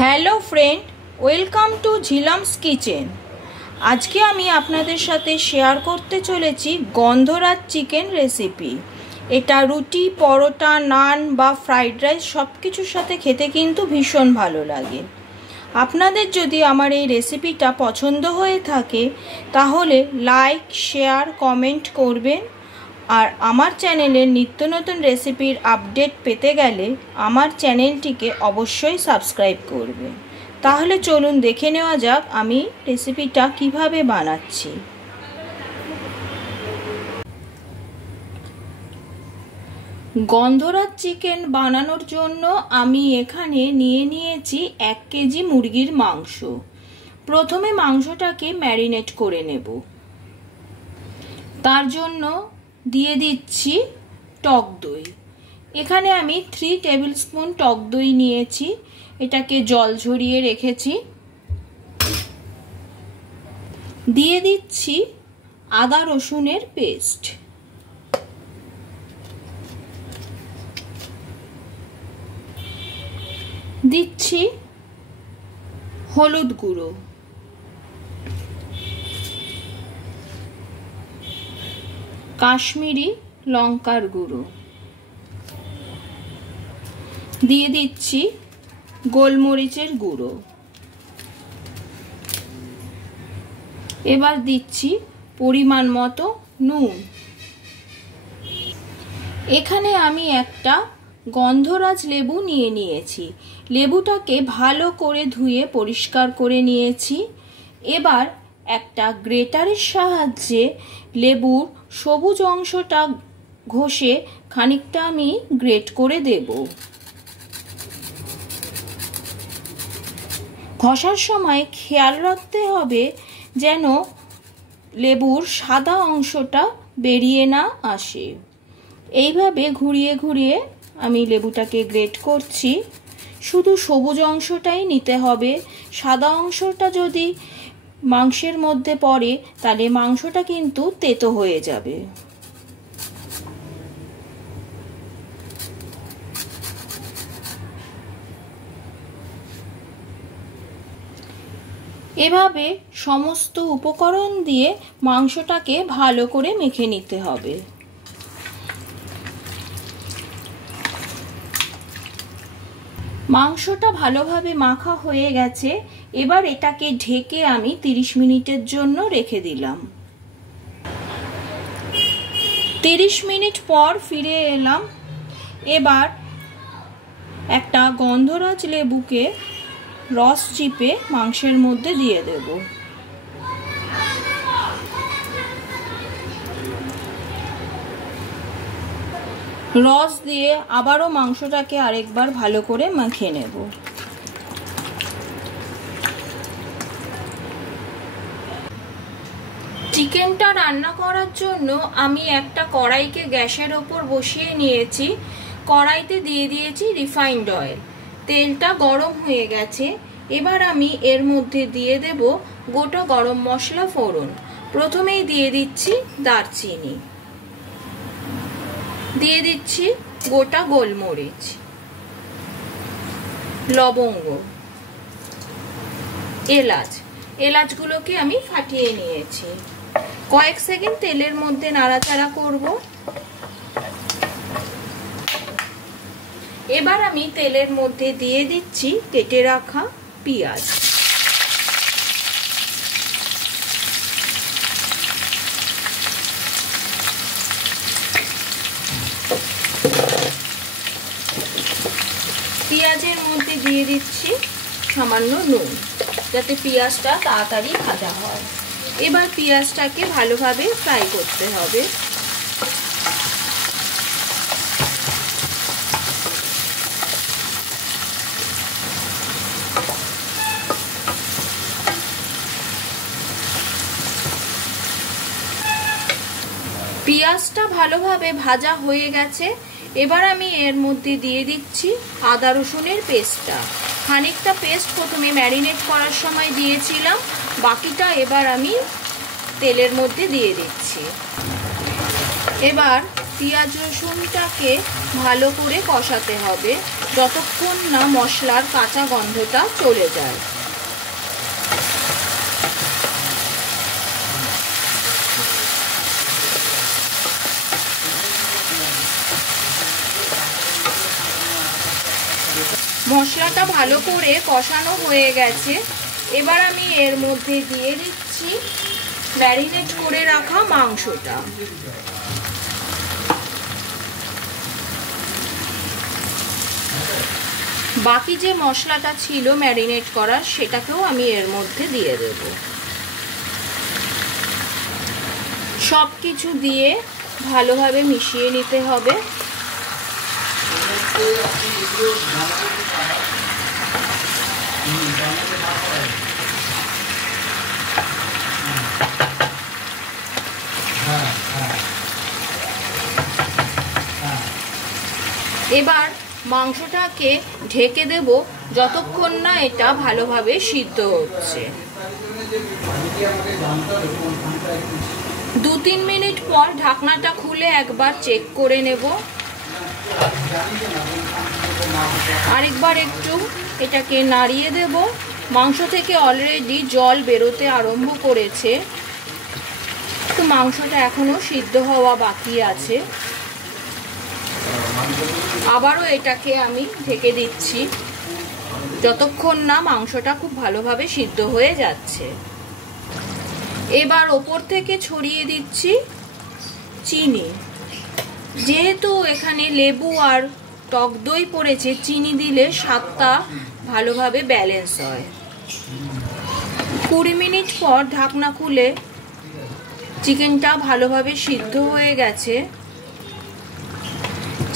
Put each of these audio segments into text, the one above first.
Hello friend, welcome to Jhilam's kitchen. আজকে আমি আপনাদের সাথে শেয়ার করতে চলেছি গন্ধরাজ চিকেন রেসিপি। এটা রুটি, পরোটা, নান বা ফ্রাইড রাইস সব কিছুর সাথে খেতে কিন্তু ভীষণ ভালো লাগে। আপনাদের যদি আমার এই রেসিপিটা পছন্দ হয়ে থাকে তাহলে লাইক, শেয়ার, কমেন্ট করবেন। আর আমার চ্যানেলের নিত্য নতুন রেসিপির আপডেট পেতে গেলে আমার চ্যানেলটিকে অবশ্যই সাবস্ক্রাইব করবেন। তাহলে চলুন দেখে নেওয়া যাক আমি রেসিপিটা কিভাবে বানাচ্ছি। গন্ধরাজ চিকেন বানানোর জন্য আমি এখানে নিয়ে নিয়েছি 1 কেজি মুরগির মাংস। প্রথমে মাংসটাকে ম্যারিনেট করে নেব। তার জন্য দিয়ে দিচ্ছি টক দই। এখানে আমি 3 টেবিল স্পুন টক দই নিয়েছি, এটাকে জল ঝরিয়ে রেখেছি। দিয়ে দিচ্ছি আদা রসুনের পেস্ট। দিচ্ছি হলুদ গুঁড়ো, কাশ্মীরি লঙ্কার গুঁড়ো, দিয়ে দিচ্ছি গোলমরিচের গুঁড়ো। এবার দিচ্ছি পরিমাণ মতো নুন। এখানে আমি একটা গন্ধরাজ লেবু নিয়ে নিয়েছি। লেবুটাকে ভালো করে ধুয়ে পরিষ্কার করে নিয়েছি। এবার একটা গ্রেটারের সাহায্যে লেবুর সবুজ অংশটা ঘষে খানিকটা আমি গ্রেট করে দেব। ঘষার সময় খেয়াল রাখতে হবে যেন লেবুর সাদা অংশটা বেরিয়ে না আসে। এইভাবে ঘুরিয়ে ঘুরিয়ে আমি লেবুটাকে গ্রেট করছি। শুধু সবুজ অংশটাই নিতে হবে। সাদা অংশটা যদি মাংসের মধ্যে পড়ে তাহলে মাংসটা কিন্তু তেতো হয়ে যাবে। এভাবে সমস্ত উপকরণ দিয়ে মাংসটাকে ভালো করে মেখে নিতে হবে। মাংসটা ভালোভাবে মাখা হয়ে গেছে। এবার এটাকে ঢেকে আমি 30 মিনিটের জন্য রেখে দিলাম। 30 মিনিট পর ফিরে এলাম। এবার একটা গন্ধরাজ লেবুকে রস চিপে মাংসের মধ্যে দিয়ে দেব। রস দিয়ে আবারও মাংসটাকে আরেকবার ভালো করে মাখিয়ে নেব। চিকেনটা রান্না করার জন্য আমি একটা কড়াইকে গ্যাসের ওপর বসিয়ে নিয়েছি। কড়াইতে দিয়ে দিয়েছি রিফাইন্ড অয়েল। তেলটা গরম হয়ে গেছে। এবার আমি এর মধ্যে দিয়ে দেব গোটা গরম মশলা ফোড়ন। প্রথমেই দিয়ে দিচ্ছি দারচিনি, দিয়ে দিচ্ছি গোটা গোলমরিচ, লবঙ্গ, এলাচ। এলাচগুলোকে আমি ফাটিয়ে নিয়েছি। কয়েক সেকেন্ড তেলের মধ্যে নাড়াচাড়া করব। এবার আমি তেলের মধ্যে দিয়ে দিচ্ছি কেটে রাখা পেঁয়াজ। পেঁয়াজের মধ্যে দিয়ে দিচ্ছি সামান্য নুন, যাতে পেঁয়াজটা তাড়াতাড়ি ভাজা হয়। এবার পেঁয়াজটাকে ভালোভাবে ফ্রাই করতে হবে। পেঁয়াজটা ভালোভাবে ভাজা হয়ে গেছে। এবার আমি এর মধ্যে দিয়ে দিচ্ছি আদা রসুনের পেস্টটা। খানিকটা পেস্ট প্রথমে ম্যারিনেট করার সময় দিয়েছিলাম, বাকিটা এবার আমি তেলের মধ্যে দিয়ে দিচ্ছি। এবার পেঁয়াজ রসুনটাকে ভালো করে কষাতে হবে যতক্ষণ না মশলার কাঁচা গন্ধটা চলে যায়। মশলাটা ভালো করে কষানো হয়ে গেছে। এবার আমি এর মধ্যে দিয়ে দিচ্ছি ম্যারিনেট করে রাখা মাংসটা। বাকি যে মশলাটা ছিল ম্যারিনেট করার সেটাকেও আমি এর মধ্যে দিয়ে দেব। সব কিছু দিয়ে ভালোভাবে মিশিয়ে নিতে হবে। এবার মাংসটাকে ঢেকে দেব যতক্ষণ না এটা ভালোভাবে সিদ্ধ হচ্ছে। 2-3 মিনিট পর ঢাকনাটা খুলে একবার চেক করে নেব। আরেকবার একটু এটাকে নাড়িয়ে দেব। মাংস থেকে অলরেডি জল বেরোতে আরম্ভ করেছে, তো মাংসটা এখনো সিদ্ধ হওয়া বাকি আছে। আবারও এটাকে আমি ঢেকে দিচ্ছি যতক্ষণ না মাংসটা খুব ভালোভাবে সিদ্ধ হয়ে যাচ্ছে। এবার ওপর থেকে ছড়িয়ে দিচ্ছি চিনি। যেহেতু এখানে লেবু আর টক দই পড়েছে, চিনি দিলে স্বাদটা ভালোভাবে ব্যালেন্স হয়। 20 মিনিট পর ঢাকনা খুলে চিকেনটা ভালোভাবে সিদ্ধ হয়ে গেছে।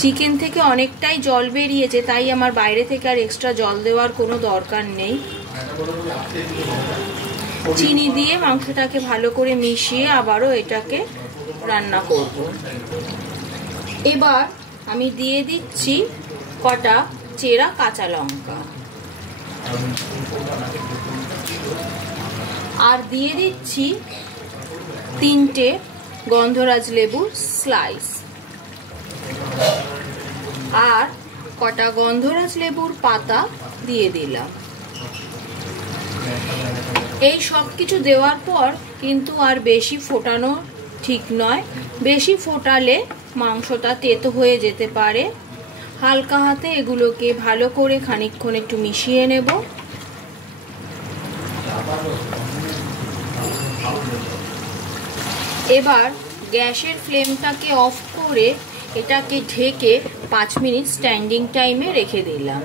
চিকেন থেকে অনেকটাই জল বেরিয়েছে, তাই আমার বাইরে থেকে আর এক্সট্রা জল দেওয়ার কোনো দরকার নেই। চিনি দিয়ে মাংসটাকে ভালো করে মিশিয়ে আবারও এটাকে রান্না করব। এবার আমি দিয়ে দিচ্ছি কটা চেরা কাঁচা লঙ্কা আর দিয়ে দিচ্ছি 3টে গন্ধরাজ লেবুর স্লাইস আর কটা গন্ধরাজ লেবুর পাতা দিয়ে দিলাম। এই সব কিছু দেওয়ার পর কিন্তু আর বেশি ফোটানো ঠিক নয়। বেশি ফোটালে মাংসটা তেতো হয়ে যেতে পারে। হালকা হাতে এগুলোকে ভালো করে খানিকক্ষণ একটু মিশিয়ে নেব। এবার গ্যাসের ফ্লেমটাকে অফ করে এটাকে ঢেকে 5 মিনিট স্ট্যান্ডিং টাইমে রেখে দিলাম।